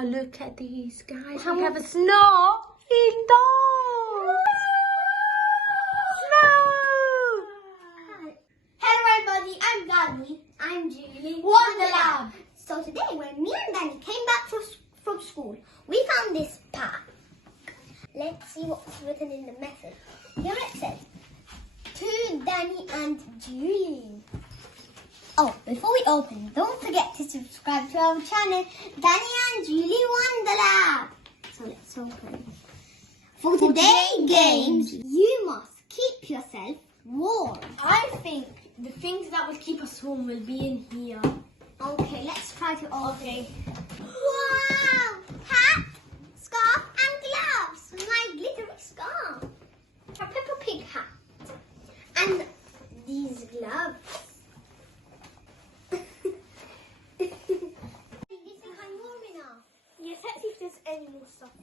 Wow, look at these guys. We have a snow indoors. Snow! Hello everybody, I'm Danny. I'm Julie. Wonderlab. So today when me and Danny came back from school, we found this pack. Let's see what's written in the message. Here it says, to Danny and Julie. Oh, before we open, don't forget to subscribe to our channel, Danny and Julie Wonderlab. So let's open. For today's games, you must keep yourself warm. I think the things that will keep us warm will be in here. Okay, let's try to open. Okay. Wow! Hat, scarf and gloves. My glittery scarf. A Peppa Pig hat. And these gloves. This thing I'm warm enough. Yes, let's see if there's any more stuff.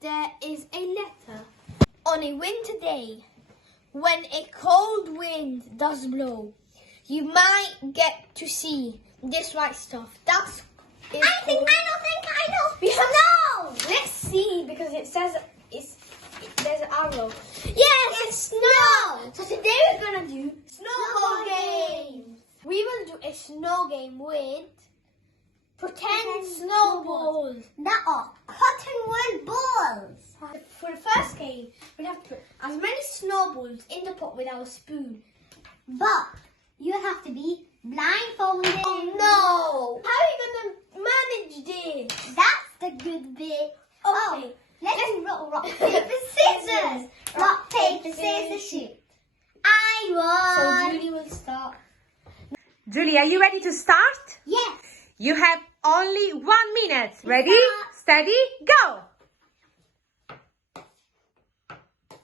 There is a letter. On a winter day, when a cold wind does blow, you might get to see this white stuff. That's I know. We have Snow! Let's see, because it says there's an arrow. Yes, it's snow! So today we're gonna do snowball games. We will do a snow game with pretend snowballs. That are cotton wool balls. For the first game, we have to put as many snowballs in the pot with our spoon. But you have to be blindfolded. Oh no! How are you gonna manage this? That's the good bit. Okay. Oh, let's rock, paper, scissors. Rock, paper, scissors, shoot. I won. So Julie will start. Julie, are you ready to start? Yes. You have only 1 minute. Ready, steady, go!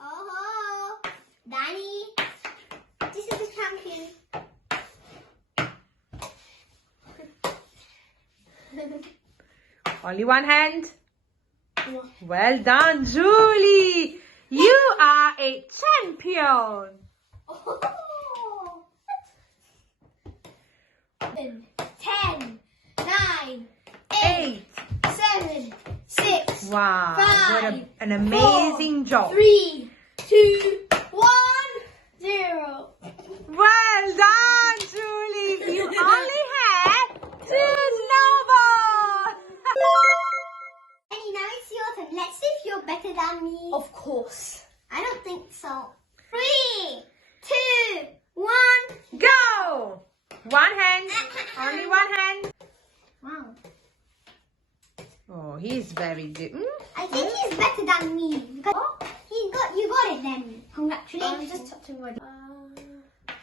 Oh, Danny, this is the champion. Only one hand. Well done, Julie. You are a champion. Oh. 10, 9, 8. 7, 6, Wow, what 5, an amazing job. 3, 2, 1, 0. Well done, Julie. You only had 2 snowballs. Danny, now it's your turn. Let's see if you're better than me. Of course. I don't think so. 3, 2, 1. Go. 1 hand. Only 1 hand. Wow. Oh, he's very good. I think he's better than me. Because you got it then. I'm Congratulations. just touching my...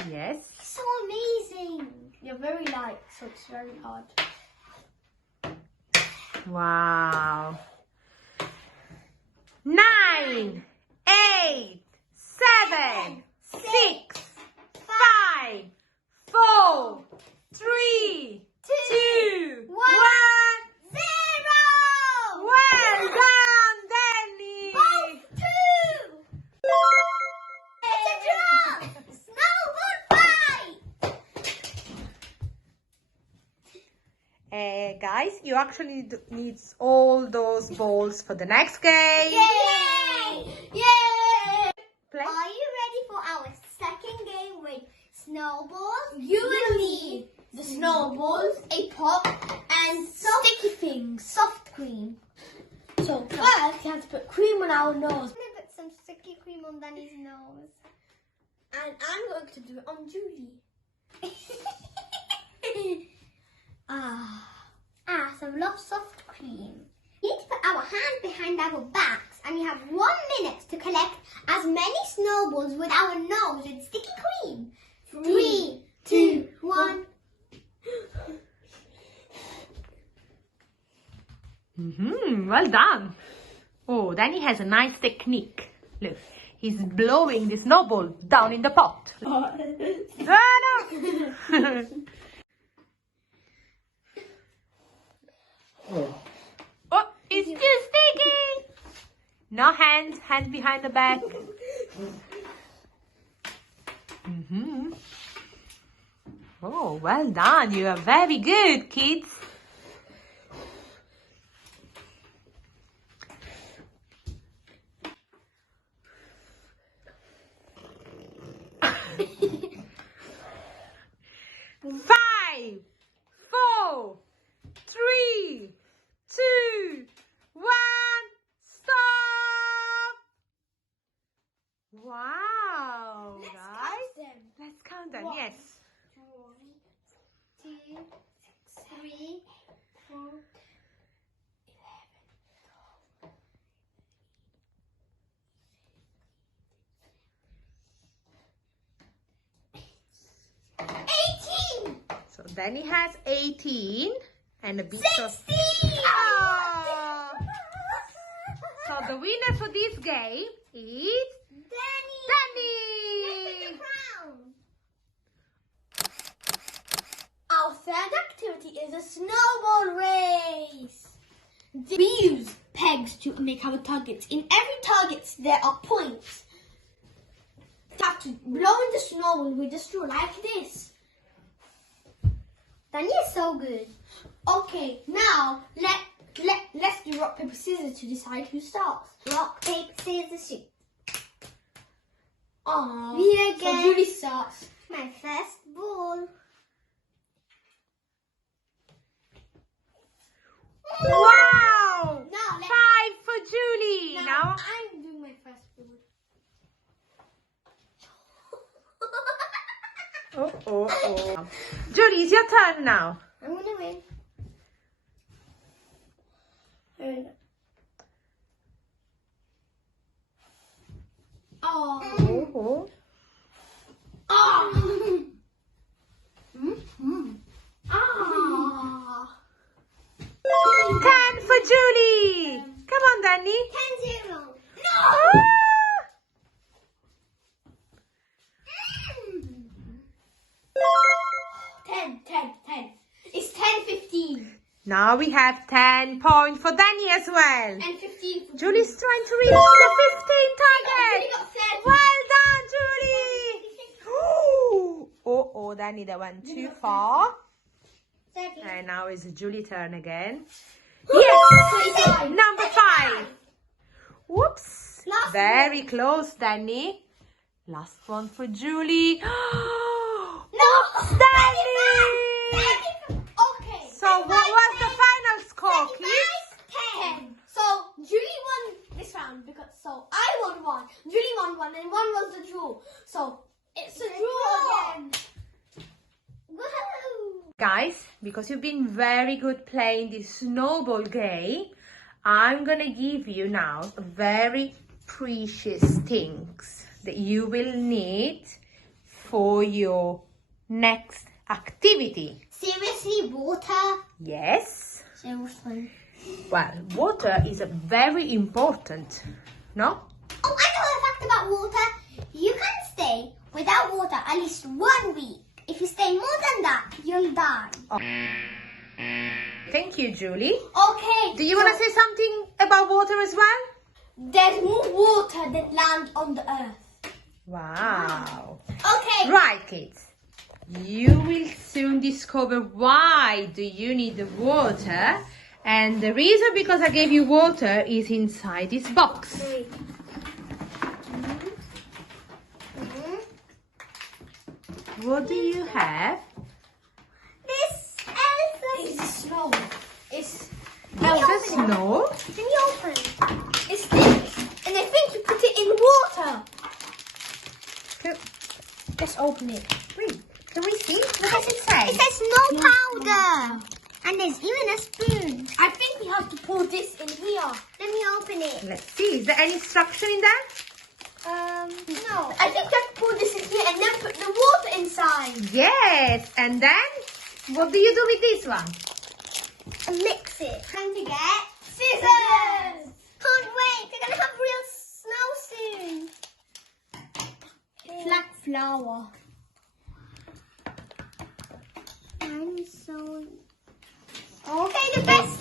Yes. So amazing. You're very light, so it's very hard. Wow. 9, 8, 7, 6, 5, 4, 3, 2, 1. 0. Well done, Danny. Both 2. It's a draw. Snowball fight. Guys, you actually need all those balls for the next game. Yay! Yay! Play. Are you ready for our second game with snowballs? You will need the snowballs, a pot, and sticky things. Soft cream. So first, you have to put cream on our nose. I'm gonna put some sticky cream on Danny's nose. And I'm going to do it on Julie. Some love soft cream. We need to put our hands behind our backs and we have 1 minute to collect as many snowballs with our nose with sticky cream. 3, 2, 1. Well done. Oh, Danny has a nice technique. Look, he's blowing the snowball down in the pot. Oh, no. Oh, it's too sticky. No hands, hands behind the back. Oh, well done. You are very good, kids. 5, 4, 3, 2, 1, stop! Wow, guys. Let's count them, yes. 2, 3, 4. 18. So Danny has 18 and a bit of... 16. Oh. So the winner for this game is Danny. Danny! Get the crown. Our third activity is a snowball race. We use pegs to make our targets. In every target there are points. You have to blow in the snowball with a straw like this. Danny is so good. Okay, now let's do rock, paper, scissors to decide who starts. Rock, paper, scissors, shoot. Aww. Me So again. Julie starts. My first ball. Wow! Now 5 for Julie. Now I'm doing my first ball. oh. Julie, it's your turn now. I'm gonna win. Oh. Oh. Oh. Ah. 10 for Julie. Come on, Danny. 10-0. No! Ah! 10. It's 10-15. Now we have 10 points for Danny as well. And 15 for Julie's trying to reach the 15 target. Julie got 30. Well done, Julie. Oh, Danny, that went too far. 30. And now it's Julie's turn again. Yes, 25. number 5. Whoops. Last Very close, Danny. Last one for Julie. No! Danny! Okay. So what was the final score, kids? 10. So Julie won this round because I won 1, Julie won 1, and 1 was the draw. So it's a draw again. Woohoo! Guys, because you've been very good playing this snowball game, I'm gonna give you now very precious things that you will need for your next activity. Seriously, water? Yes. Seriously. Well, water is very important, no? Oh, I know a fact about water. You can stay without water at least 1 week. If you stay more than that, you'll die. Thank you, Julie. Okay. Do you want to say something about water as well? There's more water than land on the earth. Wow. Okay. Right, kids. You will soon discover why do you need the water. And the reason because I gave you water is inside this box. What do you have? This elephant. It's snow. It's It's snow. Can you open? it's this, and I think you put it in water. Let's open it. Can we see? What does it say? It says snow powder. And there's even a spoon. I think we have to pour this in here. Let me open it. Let's see. Is there any instruction in there? No. I think we have to pour this in here and then put the water inside. Yes. And then, what do you do with this one? Mix it. Time to get Scissors. Can't wait. We're gonna have real snow soon. Black flour. I'm so. Okay, the best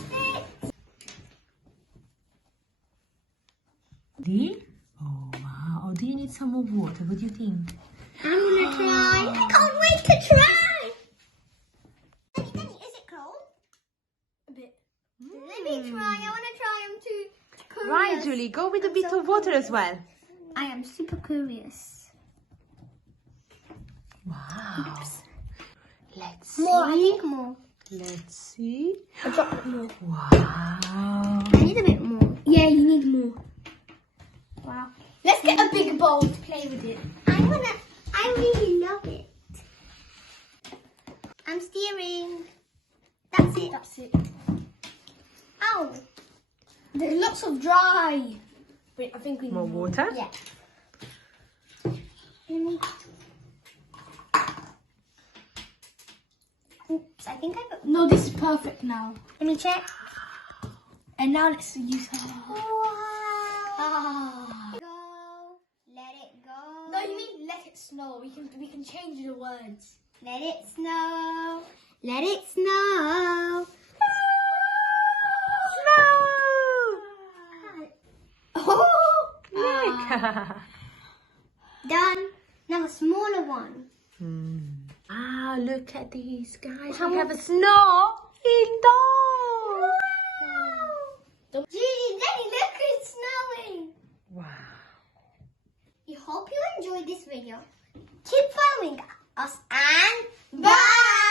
bit. Oh, wow. Oh, do you need some more water? What do you think? I'm gonna try. I can't wait to try. Danny, is it cold? A bit. Let me try. I wanna try them too. Right, Curious. Julie. Go with a bit of water as well. I am super curious. Wow. Let's see. More, I think more. Let's see. A drop more. Wow. I need a bit more. Yeah, you need more. Wow. Let's get a big bowl to play with it. I really love it. I'm steering. That's it. That's it. Ow. There's lots of dry. Wait, I think we need More water? Yeah. Let me. Oops, I think I got. No, this is perfect now. Let me check. And now let's use her. Wow. Ah. Go. Let it go. No, you mean let it snow. We can change the words. Let it snow. Let it snow. Oh. Done. Now a smaller one. Ah, look at these guys. We have a snow indoors. Julie, Daddy, look, it's snowing. Wow. We hope you enjoyed this video. Keep following us and bye.